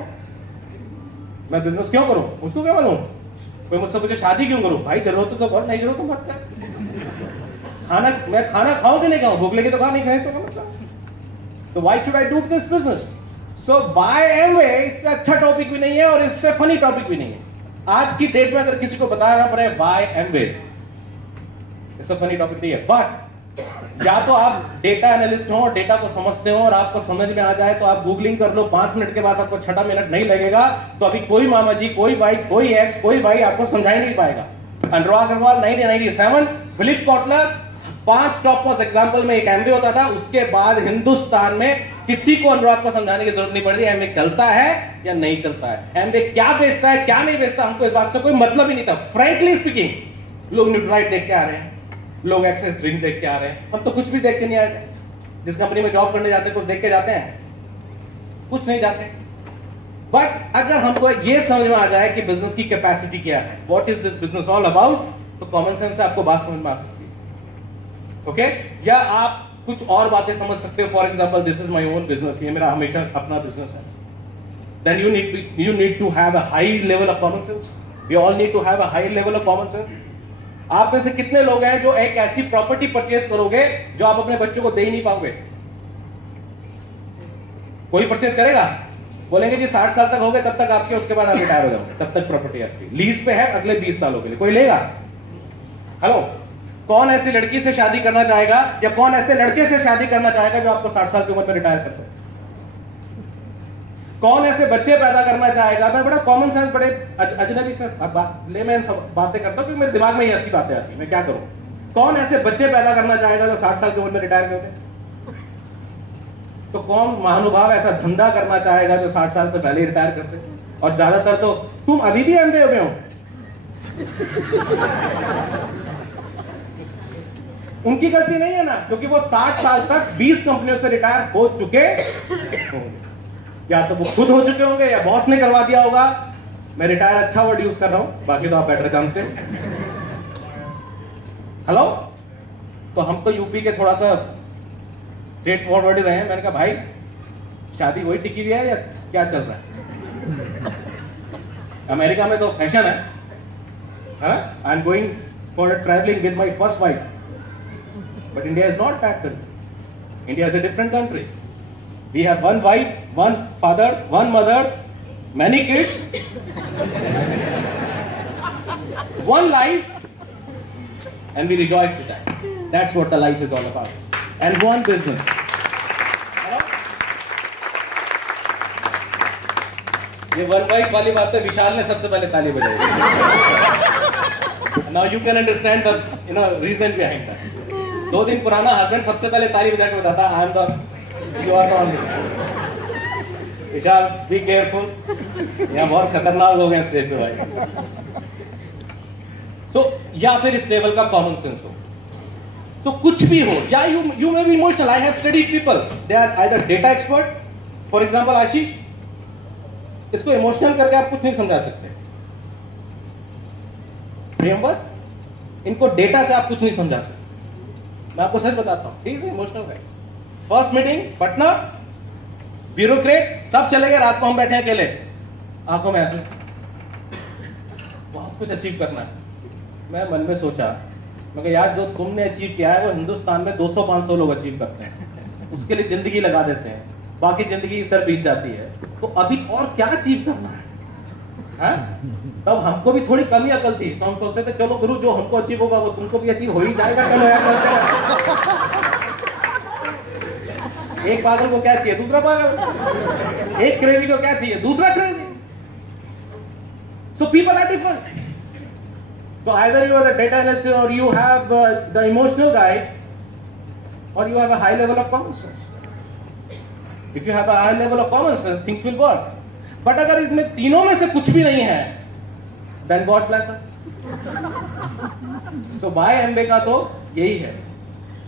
मैं बिजनेस क्यों करूं, मुझको क्या मालूम. कोई मुझसे पूछे शादी क्यों करूं, भाई जरूरत तो बहुत, नहीं जरूरत तो मत कर. खाना, मैं खाना खाऊं कि नहीं खाऊं, भूख लगी तो खा, नहीं खाए तो मतलब. तो why should I do this business? So buy Amway इससे अच्छा टॉपिक भी नहीं है और इससे फनी टॉपिक भी नहीं है. आज की डेट में अगर किसी को बताया पड़े buy Amway, इससे फनी टॉपिक नहीं है. बट या तो आप डेटा एनालिस्ट हो, डेटा को समझते हो और आपको समझ में आ जाए तो आप गूगलिंग कर लो, 5 मिनट के बाद आपको 6 मिनट नहीं लगेगा. तो अभी कोई मामा जी, कोई भाई, कोई एक्स, कोई भाई आपको समझा ही नहीं पाएगा. Anurag Agarwal 1997, Philip Kotler, 5 top most example में एक एमवे होता था. उसके बाद हिंदुस्तान में किसी को अनुराग को समझाने की जरूरत नहीं पड़ रही. एमवे चलता है या नहीं चलता है, एमवे क्या बेचता है क्या नहीं बेचता, हमको इस बात से कोई मतलब ही नहीं था. फ्रैंकली स्पीकिंग, लोग न्यूट्राइट देख के आ रहे हैं, लोग एक्सेस ड्रिंक देख के आ रहे हैं. हम तो कुछ भी देख के नहीं आए. जिस कंपनी में जॉब करने जाते हैं कुछ देख के जाते हैं, कुछ नहीं जाते. बट अगर हमको ये समझ में आ जाए कि बिजनेस की कैपेसिटी क्या है, what is this business all about, तो कॉमन सेंस से आपको बात समझ में आ सकती है. ओके, या आप कुछ और बातें समझ सकते हो. For example, this is my own business, ये मेरा हमेशा अपना बिजनेस है. Then you need to have a high level of common sense. We all need to have a high level of common sense. आप में से कितने लोग हैं जो एक ऐसी प्रॉपर्टी परचेज करोगे जो आप अपने बच्चों को दे ही नहीं पाओगे? कोई परचेज करेगा? बोलेंगे जी 60 साल तक हो गए तब तक आपके, उसके बाद आप रिटायर हो जाओगे, तब तक प्रॉपर्टी आपकी लीज पे है अगले 20 सालों के लिए. कोई लेगा? हेलो, कौन ऐसी लड़की से शादी करना चाहेगा या कौन ऐसे लड़के से शादी करना चाहेगा जो आपको 60 साल की उम्र में रिटायर करते हैं? कौन ऐसे बच्चे पैदा करना चाहेगा? मैं बड़ा कॉमन सेंस, बड़े अजनबी से लेमैन सब बातें करता हूं क्योंकि मेरे दिमाग में ही ऐसी बातें आती हैं, मैं क्या करूं. कौन ऐसे बच्चे पैदा करना चाहेगा जो 60 साल की उम्र में रिटायर करते? तो कौन महानुभाव ऐसा धंधा करना चाहेगा जो 60 साल से पहले ही रिटायर करते? और ज्यादातर तो तुम अभी भी एमबीए में हो. उनकी गलती नहीं है ना, क्योंकि वो 60 साल तक 20 कंपनियों से रिटायर हो चुके होंगे. या तो वो खुद हो चुके होंगे या बॉस ने करवा दिया होगा. मैं रिटायर अच्छा वर्ड यूज कर रहा हूं, बाकी तो आप बेटर जानते हैं. हेलो, तो हम तो यूपी के थोड़ा सा स्ट्रेट फॉरवर्ड रहे हैं. मैंने कहा भाई शादी वही टिकी हुई है या क्या चल रहा है? अमेरिका में तो फैशन है. I am going for travelling with my first wife, but India is not that country. India is a different country. We have one wife, one father, one mother, many kids, one life, and we rejoice with that. That's what the life is all about. And one business. ये one wife वाली बात तो विशाल ने सबसे पहले ताली बजाई. Now you can understand the reason behind that. 2 दिन पुराना हस्बैंड सबसे पहले ताली बजा के बताता I am the You are on. Vishal, be careful. यहाँ बहुत खतरनाक लोग हैं स्टेज पे भाई. So, या फिर इस लेवल का कॉमन सेंस हो. तो कुछ भी हो, या you may be emotional. I have studied people. They are either data expert. For example, आशीष, इसको इमोशनल करके आप कुछ नहीं समझा सकते. प्रियंवर, इनको डेटा से आप कुछ नहीं समझा सकते. मैं आपको सच बताता हूँ, ठीक है, इमोशनल है. फर्स्ट मीटिंग पटना, ब्यूरोक्रेट सब चले गए, रात को हम बैठे अकेले, आंखों में आंसू, बहुत कुछ अचीव करना है. मैं मन में सोचा, मैं यार जो तुमने अचीव किया है वो हिंदुस्तान में 200-500 लोग अचीव करते हैं, उसके लिए जिंदगी लगा देते हैं, बाकी जिंदगी इस तरह बीत जाती है. तो अभी और क्या अचीव करना है? तब हमको भी थोड़ी कमी अकल थी, तो हम सोचते थे चलो गुरु जो हमको अचीव होगा वो तुमको भी अचीव हो ही जाएगा. चलो यार, एक पागल को क्या चाहिए दूसरा पागल, एक क्रेजी को क्या चाहिए दूसरा crazy. So people are different. So either you are the data analyst or you have the emotional guy, or you have a high level of common sense. If you have a high level of common sense, things will work. But अगर इसमें तीनों में से कुछ भी नहीं है, then God bless us. So buy Amway का तो यही है.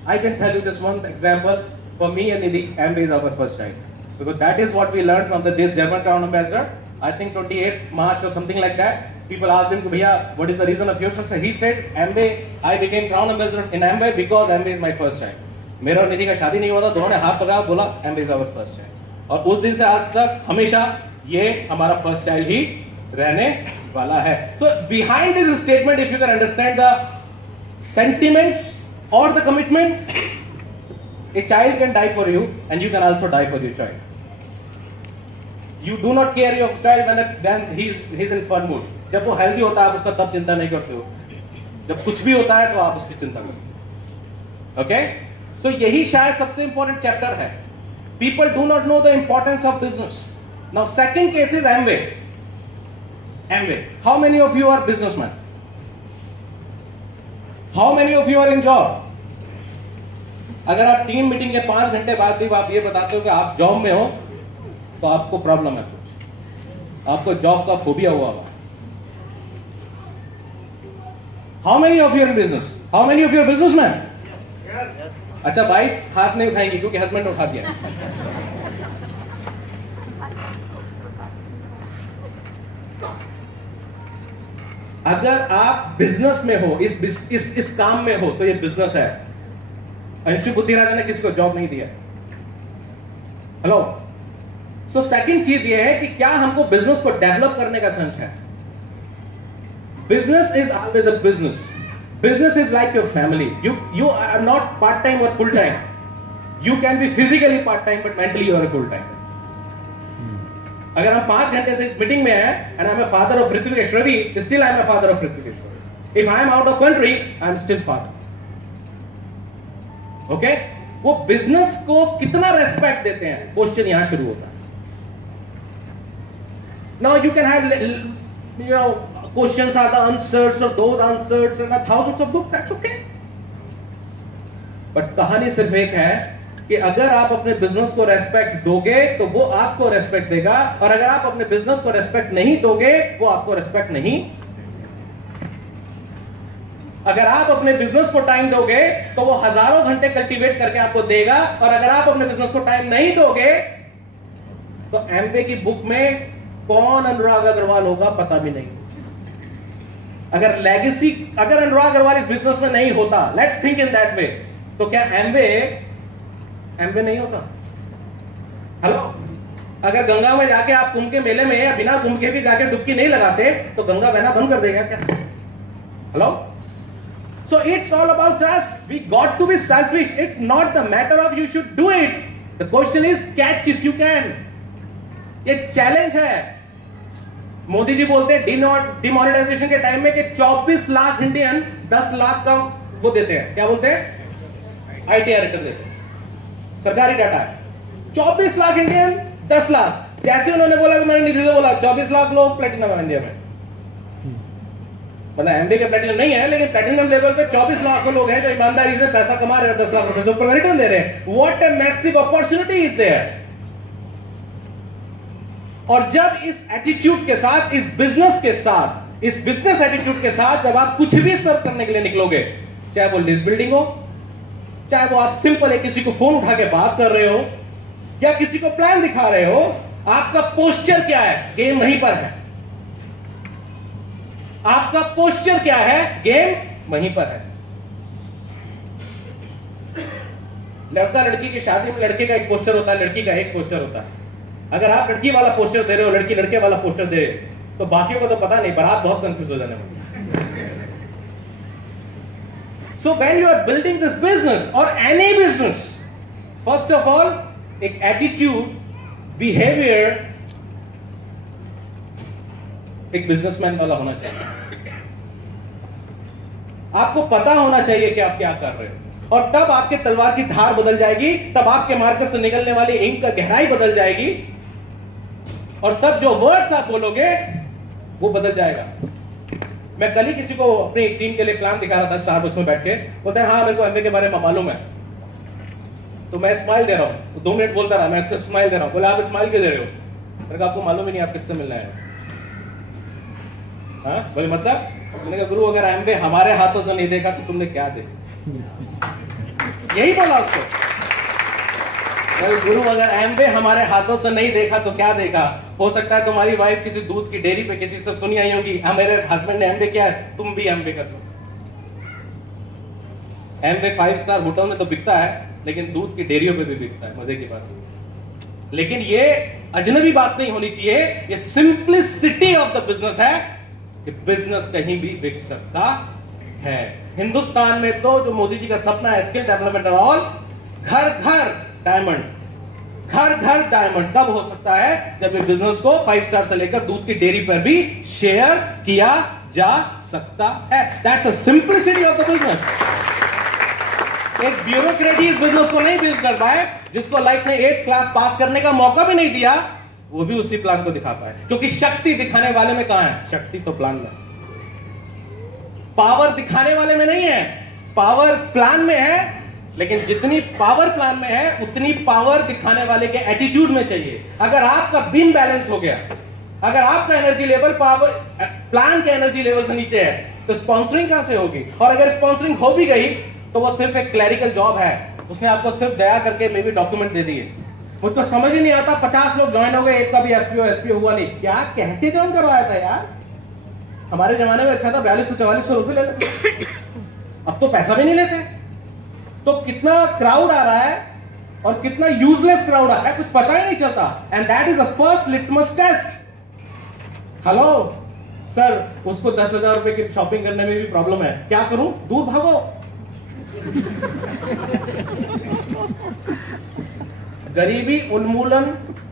I can tell you just one example. For me and Nidhi, Amway is our first child. Because that is what we learned from this German Crown Ambassador. I think 28th March or something like that. people asked him, Bhaiya, what is the reason of your success? He said, Amway, I became crown ambassador in Amway because Amway is my first child. मेरा और निधि का शादी नहीं हुआ था, दोनों ने हाथ पकड़ा, बोला Amway is our first child. और उस दिन से आज तक हमेशा ये हमारा फर्स्ट चाइल्ड ही रहने वाला है. So behind this statement, if you can understand the sentiments or the commitment, a child can die for you and you can also die for your child. You do not care your child when he's in fun mood. जब वो healthy होता है आप उसका तब चिंता नहीं करते हो, जब कुछ भी होता है तो आप उसकी चिंता करते हो. ओके, सो यही शायद सबसे इंपॉर्टेंट चैप्टर है. People do not know the importance of business. Now second case is Amway. Amway. How many of you are businessmen? How many of you are in job? अगर आप टीम मीटिंग के 5 घंटे बाद भी आप ये बताते हो कि आप जॉब में हो तो आपको प्रॉब्लम है, कुछ आपको जॉब का फोबिया हुआ होगा. How many of you are in business? How many of you are businessmen? Yes. अच्छा भाई हाथ नहीं उठाएंगे क्योंकि हस्बैंड ने उठा दिया. अगर आप बिजनेस में हो, इस काम में हो तो ये बिजनेस है. अंशु बुद्धिराजा ने किसी को जॉब नहीं दिया. हेलो. सो सेकंड चीज ये है कि क्या हमको बिजनेस को डेवलप करने का सेंस है. Business is always a business. Business is like your family. You are not part time or full time. You can be physically part time but mentally you are a full time. अगर हम 5 घंटे से इस meeting में हैं and I'm a father of Hrithvik Eshwari, still I'm a father of Hrithvik Eshwari. If I am out of country, I'm still father. Okay? वो business को कितना रेस्पेक्ट देते हैं, क्वेश्चन यहां शुरू होता है. Now you can have questions are the answers of those answers and thousands of books, that's okay. But कहानी सिर्फ एक है कि अगर आप अपने बिजनेस को रेस्पेक्ट दोगे तो वो आपको रेस्पेक्ट देगा, और अगर आप अपने बिजनेस को रेस्पेक्ट नहीं दोगे वो आपको रेस्पेक्ट नहीं. अगर आप अपने बिजनेस को टाइम दोगे तो वो हजारों घंटे कल्टीवेट करके आपको देगा, और अगर आप अपने बिजनेस को टाइम नहीं दोगे तो एमवे की बुक में कौन अनुराग अग्रवाल होगा पता भी नहीं. अगर अनुराग अग्रवाल इस बिजनेस में नहीं होता, let's think in that way, तो क्या एमवे नहीं होता. हेलो. अगर गंगा में जाके आप कुंभ के मेले में या बिना कुंभ के भी जाके डुबकी नहीं लगाते तो गंगा बहना बंद कर देगा क्या. Hello. So it's all about us. We got to be selfish. It's not the matter of you should do it. The question is catch if you can. ये चैलेंज है. मोदी जी बोलते हैं डिमोनेटाइजेशन के टाइम में कि 24 लाख इंडियन 10 लाख का वो देते हैं. क्या बोलते हैं? आईटीआर रिटर्न देते हैं. सरकारी डाटा है. 24 लाख इंडियन 10 लाख. जैसे उन्होंने बोला कि मैंने निधि से बोला 24 लाख लोग प्लेटिनम है इंडिया में. मतलब एमबी के प्लेटिनम नहीं है लेकिन प्लेटिनम लेवल पे 24 लाख लोग हैं जो ईमानदारी से पैसा कमा रहे हैं. 10 लाख रुपए ऊपर रिटर्न दे रहे हैं. What a massive opportunity is there. और जब इस एटीट्यूड के साथ, इस बिजनेस एटीट्यूड के साथ जब आप कुछ भी सर्व करने के लिए निकलोगे, चाहे वो लिस्ट बिल्डिंग हो, चाहे वो आप सिंपल है किसी को फोन उठा के बात कर रहे हो या किसी को प्लान दिखा रहे हो, आपका पोस्चर क्या है? गेम वहीं पर है. आपका पोस्चर क्या है? गेम वहीं पर है. लड़का लड़की की शादी में लड़के का एक पोस्चर होता है, लड़की का एक पोस्चर होता है. अगर आप लड़की वाला पोस्टर दे रहे हो, लड़की लड़के वाला पोस्टर दे रहे हो, तो बाकियों को तो पता नहीं, बारात बहुत कंफ्यूज हो जाने वाली. So when you are building this business और any business, first of all एक एटीट्यूड, बिहेवियर एक बिजनेसमैन वाला होना चाहिए. आपको पता होना चाहिए कि आप क्या कर रहे हो, और तब आपके तलवार की धार बदल जाएगी, तब आपके मार्कर से निकलने वाली इंक का गहराई बदल जाएगी, और तब जो वर्ड्स आप बोलोगे वो बदल जाएगा. मैं कल ही किसी को अपनी टीम के लिए प्लान दिखा रहा था स्टारबक्स में बैठ के. बोलता है हाँ मेरे को एमबी के बारे में मालूम है. तो मैं स्माइल दे रहा हूं. 2 मिनट बोलता रहा, मैं इसको स्माइल दे रहा हूं. बोला आप स्माइल क्यों दे रहे हो? मेरे को आपको मालूम ही नहीं आप किससे मिलना है. हाँ बोले मतलब? मैंने कहा गुरु अगर एमबी हमारे हाथों से नहीं देखा तो तुमने क्या देखा? यही बोला उसको. गुरु अगर एमवे हमारे हाथों से नहीं देखा तो क्या देखा? हो सकता है तुम्हारी वाइफ किसी दूध की डेयरी पे किसी से सुनी आई होगी, मेरे हस्बैंड ने एमवे किया है, तुम भी एमवे कर लो। एमवे 5 स्टार होटल में तो बिकता है, लेकिन दूध की डेयरियों पे भी बिकता है, मजे की बात। लेकिन ये अजनबी बात नहीं होनी चाहिए, ये सिंप्लिसिटी ऑफ द बिजनेस है कि बिजनेस कहीं भी बिक सकता है। हिंदुस्तान में तो जो मोदी जी का सपना है स्किल डेवलपमेंट ऑल, घर घर डायमंड, घर घर डायमंड कब हो सकता है? जब ये बिजनेस को 5 स्टार से लेकर दूध की डेयरी पर भी शेयर किया जा सकता है। That's a simplicity of the business. एक ब्यूरोक्रेटी इस बिजनेस को नहीं बिल्ड कर पाए, जिसको लाइफ में 8th क्लास पास करने का मौका भी नहीं दिया, वो भी उसी प्लान को दिखा पाए। क्योंकि शक्ति दिखाने वाले में कहां है? शक्ति तो प्लान में। पावर दिखाने वाले में नहीं है, पावर प्लान में है। लेकिन जितनी पावर प्लान में है, उतनी पावर दिखाने वाले के एटीट्यूड में चाहिए। अगर आपका बिन बैलेंस हो गया, अगर आपका एनर्जी लेवल पावर प्लान के एनर्जी लेवल से नीचे है, तो स्पॉन्सरिंग कहां से होगी? और अगर स्पॉन्सरिंग हो भी गई तो वो सिर्फ एक क्लैरिकल जॉब है, उसने आपको सिर्फ दया करके मे भी डॉक्यूमेंट दे दिए। मुझको समझ ही नहीं आता, 50 लोग ज्वाइन हो गए, एक का भी एफपीओ एसपीओ हुआ नहीं। क्या कहते ज्वाइन करवाया था यार? हमारे जमाने में अच्छा था 4200 4400 रुपए ले लेते, अब तो पैसा भी नहीं लेते। तो कितना क्राउड आ रहा है और कितना यूजलेस क्राउड आ रहा है, कुछ पता ही नहीं चलता। And that is a first litmus test. Hello sir, उसको 10,000 रुपए की शॉपिंग करने में भी प्रॉब्लम है, क्या करूं? दूर भागो। गरीबी उन्मूलन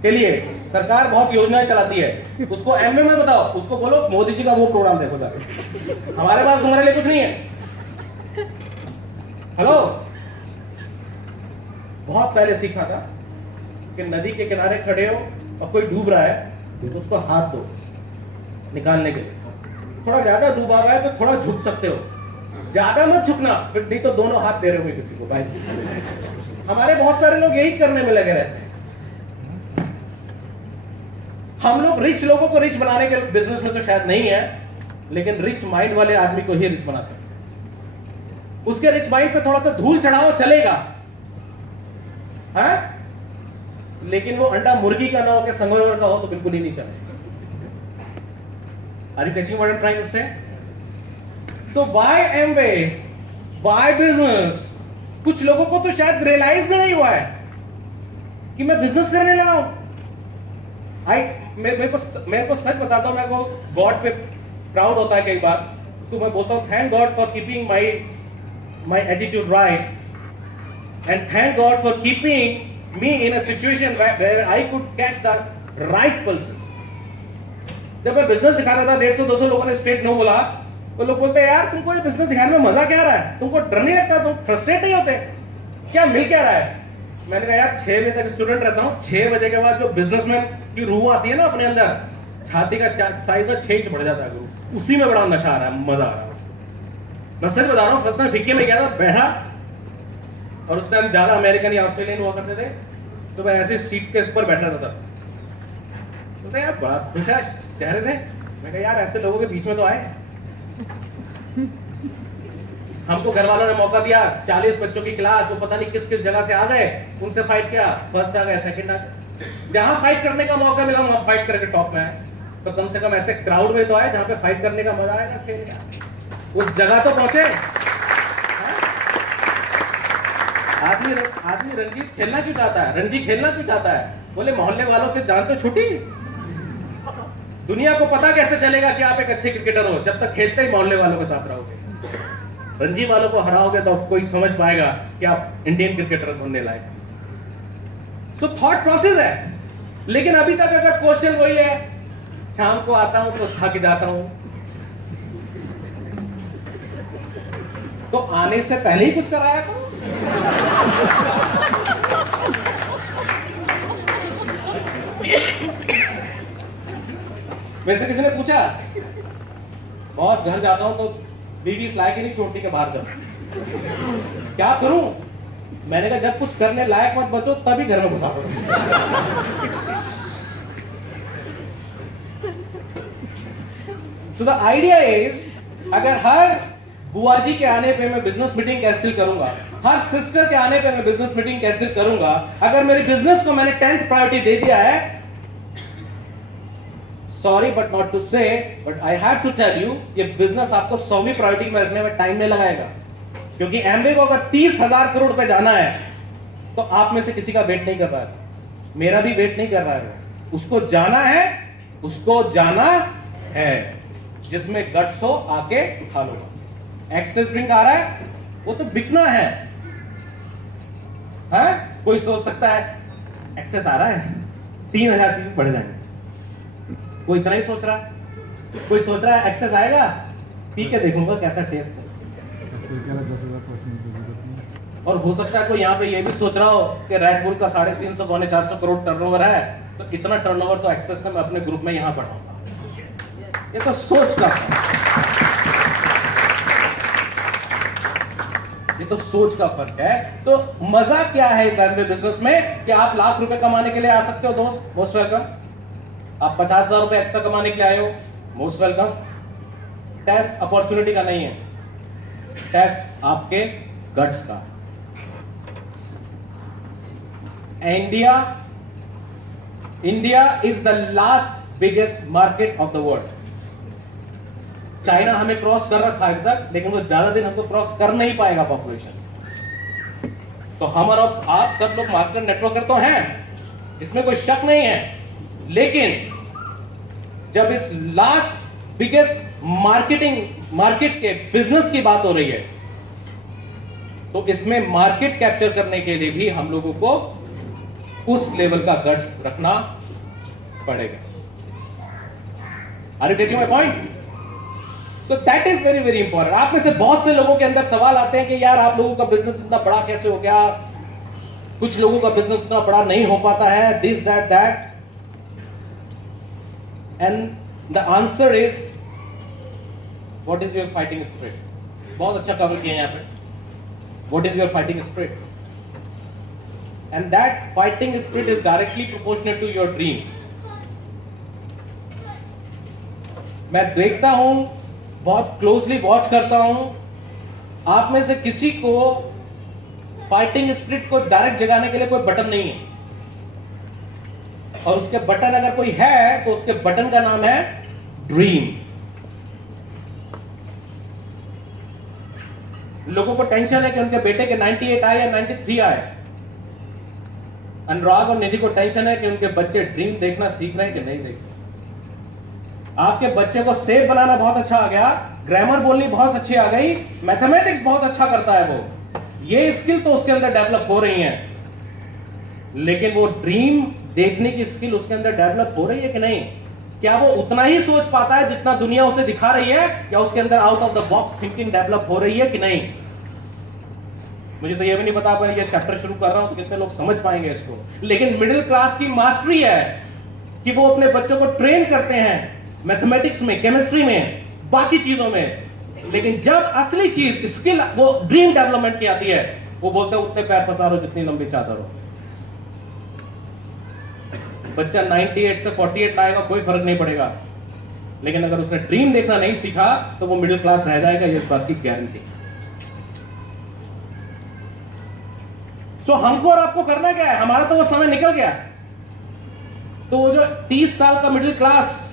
के लिए सरकार बहुत योजनाएं चलाती है, उसको एमवे में बताओ, उसको बोलो मोदी जी का वो प्रोग्राम देखो जाके, हमारे पास तुम्हारे लिए कुछ नहीं है। हेलो, बहुत पहले सीखा था कि नदी के किनारे खड़े हो और कोई डूब रहा है तो उसको हाथ दो निकालने के लिए। थोड़ा ज्यादा डूबा हुआ है तो थोड़ा झुक सकते हो, ज्यादा मत झुकना, फिर नहीं तो दोनों हाथ दे रहे होंगे किसी को। भाई हमारे बहुत सारे लोग यही करने में लगे रहते हैं। हम लोग रिच लोगों को रिच बनाने के बिजनेस में तो शायद नहीं है, लेकिन रिच माइंड वाले आदमी को ही रिच बना सकते। उसके रिच माइंड पे थोड़ा सा धूल चढ़ाओ चलेगा, है? लेकिन वो अंडा मुर्गी का ना हो के संगमरमर का हो तो बिल्कुल ही नहीं चलेगा। Are you catching what I'm trying to say? So why Amway? Why business? कुछ लोगों को तो शायद रियलाइज भी नहीं हुआ है कि मैं बिजनेस करने लगा हूं। मेरे को सच बताता हूं, मेरे को गॉड पे प्राउड होता है कई बार, तो मैं बोलता हूं thank God for keeping my attitude right, and thank God for keeping me in a situation where I could catch the right pulses. जब मैं बिजनेस दिखाता था, 150-200 लोगों ने स्ट्रेट नो बोला, तो लोग बोलते हैं यार तुमको ये बिजनेस दिखाने में मजा क्या रहा है, तुमको डर नहीं लगता, तुम फ्रस्ट्रेट नहीं होते, क्या मिल क्या रहा है? मैंने कहा यार 6 बजे तक स्टूडेंट रहता हूं, 6 बजे के बाद जो बिजनेसमैन की रूह आती है ना अपने अंदर, छाती का साइज में 6 इंच बढ़ जाता है, उसी में बड़ा नशा आ रहा है, मजा आ रहा है। मैं सच बता रहा हूँ, फर्स्ट टाइम फिक्के में गया था, बैठा, और उस टाइम ज्यादा अमेरिकन या ऑस्ट्रेलियन हुआ करते थे, तो मैं ऐसे सीट के ऊपर बैठा था। तो यार बड़ा खुश है चेहरे से, मैं कहा यार ऐसे लोगों के बीच में तो आए। हमको घर वालों ने मौका दिया, 40 बच्चों की क्लास, वो पता नहीं किस किस जगह से आ गए, उनसे फाइट किया, फर्स्ट आ गए, सेकंड आ गए। जहां फाइट करने का मौका मिला वहां फाइट करके टॉप में आए। तो कम से कम ऐसे क्राउड में तो आए जहां पे फाइट करने का मजा आएगा, खेल का उस जगह तो पहुंचे। आदमी रणजी खेलना क्यों चाहता है? रणजी खेलना क्यों चाहता है? बोले मोहल्ले वालों से जान तो छूटी। दुनिया को पता कैसे चलेगा कि आप एक अच्छे क्रिकेटर हो? जब तक खेलते ही मोहल्ले वालों के साथ रहोगे। रणजी वालों को हराओगे तो कोई समझ पाएगा कि आप इंडियन क्रिकेटर बनने लायक। सो थॉट प्रोसेस है। लेकिन अभी तक अगर क्वेश्चन वही है, शाम को आता हूं तो थक जाता हूं, तो आने से पहले ही कुछ कराया करो। मेरे से किसी ने पूछा, बहुत घर जाता हूं तो बीवी इस लायक ही नहीं छोड़ती के बाहर जाओ, क्या करूं? मैंने कहा जब कुछ करने लायक मत बचो तभी घर में घुसा पड़ो। So the idea is, अगर हर बुआ जी के आने पे मैं बिजनेस मीटिंग कैंसिल करूंगा, हर सिस्टर के आने पे मैं बिजनेस मीटिंग कैंसिल करूंगा, अगर मेरे बिजनेस को मैंने 10th प्रायोरिटी दे दिया है, sorry but not to say, but I have to tell you, ये बिजनेस आपको 100वीं प्रायोरिटी में रखने में टाइम में लगाएगा। क्योंकि एमवे को अगर 30,000 करोड़ रुपए जाना है तो आप में से किसी का वेट नहीं कर रहा है, मेरा भी वेट नहीं कर रहा है। उसको जाना है, उसको जाना है, जिसमें गट्स हो आके उठा लो। एक्सेस ड्रिंक आ रहा है, वो तो बिकना है। कोई सोच सकता है एक्सेस आ रहा है 3,000 पीस बढ़ जाएंगे, कोई इतना ही सोच रहा है। कोई सोच रहा है एक्सेस आएगा, पी के देखूंगा कैसा टेस्ट है। और हो सकता है कोई यहाँ पे ये भी सोच रहा हो कि रेड बुल का 350 पौने 400 करोड़ टर्नओवर है, तो इतना टर्नओवर तो एक्सेस से मैं अपने ग्रुप में यहां बढ़ाऊंगा। ये तो सोच का, ये तो सोच का फर्क है। तो मजा क्या है इस एमवे बिजनेस में कि आप लाख रुपए कमाने के लिए आ सकते हो दोस्त, मोस्ट वेलकम। आप 50,000 रुपए एक्स्ट्रा कमाने के लिए आए हो, मोस्ट वेलकम। टेस्ट अपॉर्चुनिटी का नहीं है, टेस्ट आपके गट्स का। India is the last biggest market of the world. China हमें क्रॉस कर रखा है तक, लेकिन वो ज्यादा दिन हमको क्रॉस कर नहीं पाएगा पॉपुलेशन। तो हम और आप सब लोग मास्टर नेटवर्कर तो हैं, इसमें कोई शक नहीं है। लेकिन जब इस लास्ट बिगेस्ट मार्केट के बिजनेस की बात हो रही है, तो इसमें मार्केट कैप्चर करने के लिए भी हम लोगों को उस लेवल का गट्स रखना पड़ेगा। Are you getting my point? So that is very very important. आप में से बहुत से लोगों के अंदर सवाल आते हैं कि यार आप लोगों का बिजनेस इतना बड़ा कैसे हो गया, कुछ लोगों का बिजनेस इतना बड़ा नहीं हो पाता है, this that that. And the answer is what is your fighting spirit. बहुत अच्छा कवर किया यहां पे। What is your fighting spirit? And that fighting spirit is directly proportional to your dream. मैं देखता हूं, बहुत क्लोजली वॉच करता हूं, आप में से किसी को फाइटिंग स्पिरिट को डायरेक्ट जगाने के लिए कोई बटन नहीं है, और उसके बटन अगर कोई है तो उसके बटन का नाम है ड्रीम। लोगों को टेंशन है कि उनके बेटे के 98 आए या 93 आए। अनुराग और निधि को टेंशन है कि उनके बच्चे ड्रीम देखना सीख रहे हैं कि नहीं देख रहे। आपके बच्चे को सेव बनाना बहुत अच्छा आ गया, ग्रामर बोलनी बहुत अच्छी आ गई, मैथमेटिक्स बहुत अच्छा करता है वो, ये स्किल तो उसके अंदर डेवलप हो रही है, लेकिन वो ड्रीम देखने की स्किल उसके अंदर डेवलप हो रही है कि नहीं? क्या वो उतना ही सोच पाता है जितना दुनिया उसे दिखा रही है, या उसके अंदर out of the box thinking develop हो रही है कि नहीं? मुझे तो ये भी नहीं पता, पर ये चैप्टर शुरू कर रहा हूं तो कितने लोग समझ पाएंगे इसको। लेकिन मिडिल क्लास की मास्टरी है कि वो अपने बच्चों को ट्रेन करते हैं मैथमेटिक्स में, केमिस्ट्री में, बाकी चीजों में, लेकिन जब असली चीज स्किल वो ड्रीम डेवलपमेंट की आती है, वो बोलते हैं उतने पैर पसारो जितनी लंबी चादर हो। बच्चा 98 से 48 लाएगा, कोई फर्क नहीं पड़ेगा, लेकिन अगर उसने ड्रीम देखना नहीं सीखा तो वो मिडिल क्लास रह जाएगा, ये इस बात की गारंटी। सो हमको और आपको करना क्या है? हमारा तो वो समय निकल गया। तो वो जो 30 साल का मिडिल क्लास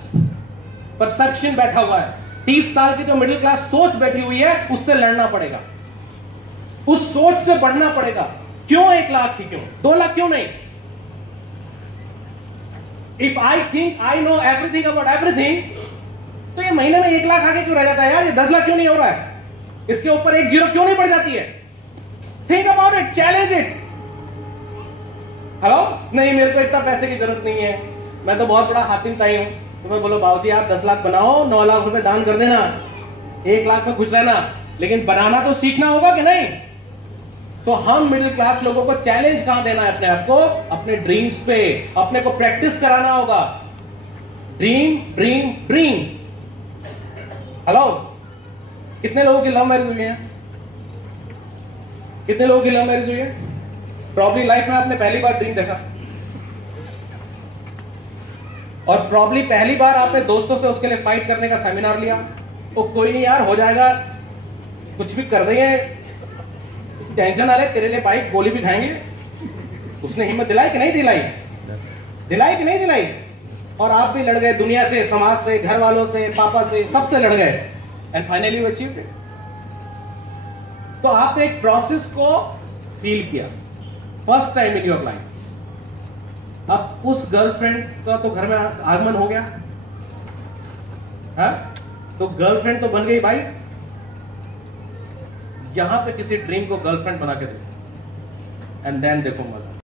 परसेप्शन बैठा हुआ है, 30 साल की जो मिडिल क्लास सोच बैठी हुई है, उससे लड़ना पड़ेगा, उस सोच से बढ़ना पड़ेगा। क्यों 1 लाख ही क्यों, 2 लाख क्यों नहीं? If I think I know everything about everything, तो ये महीने में 1 लाख आगे क्यों रह जाता है यार? ये 10 लाख क्यों नहीं हो रहा है? इसके ऊपर 1 जीरो क्यों नहीं बढ़ जाती है? Think about it, challenge it. Hello, नहीं मेरे को इतना पैसे की जरूरत नहीं है, मैं तो बहुत बड़ा हातिम ताई हूं। तुम्हें बोलो बाबूजी आप 10 लाख बनाओ, 9 लाख रुपए दान कर देना, 1 लाख में खुश रहना, लेकिन बनाना तो सीखना होगा कि नहीं? तो हम मिडिल क्लास लोगों को चैलेंज कहां देना है? अपने आप को, अपने ड्रीम्स पे, अपने को प्रैक्टिस कराना होगा। Dream dream dream. हेलो, कितने लोगों की लव मैरिज हुई है? कितने लोगों की लव मैरिज हुई है? प्रॉब्ली लाइफ में आपने पहली बार ड्रीम देखा, और प्रॉब्ली पहली बार आपने दोस्तों से उसके लिए फाइट करने का सेमिनार लिया। तो कोई नहीं यार, हो जाएगा, कुछ भी कर देंगे, टेंशन आ रहे, तेरे लिए फाइट, गोली भी खाएंगे। उसने हिम्मत दिलाई कि नहीं दिलाई? दिलाई कि नहीं दिलाई? और आप भी लड़ गए दुनिया से, समाज से, घर वालों से, पापा से, सबसे लड़ गए, and finally you achieved it. तो आपने एक प्रोसेस को फील किया first time in your life. अब उस गर्लफ्रेंड का तो घर में आगमन हो गया, है? तो गर्लफ्रेंड तो बन गई भाई। यहां पे किसी ड्रीम को गर्लफ्रेंड बना के देखो, एंड देन देखो मजा।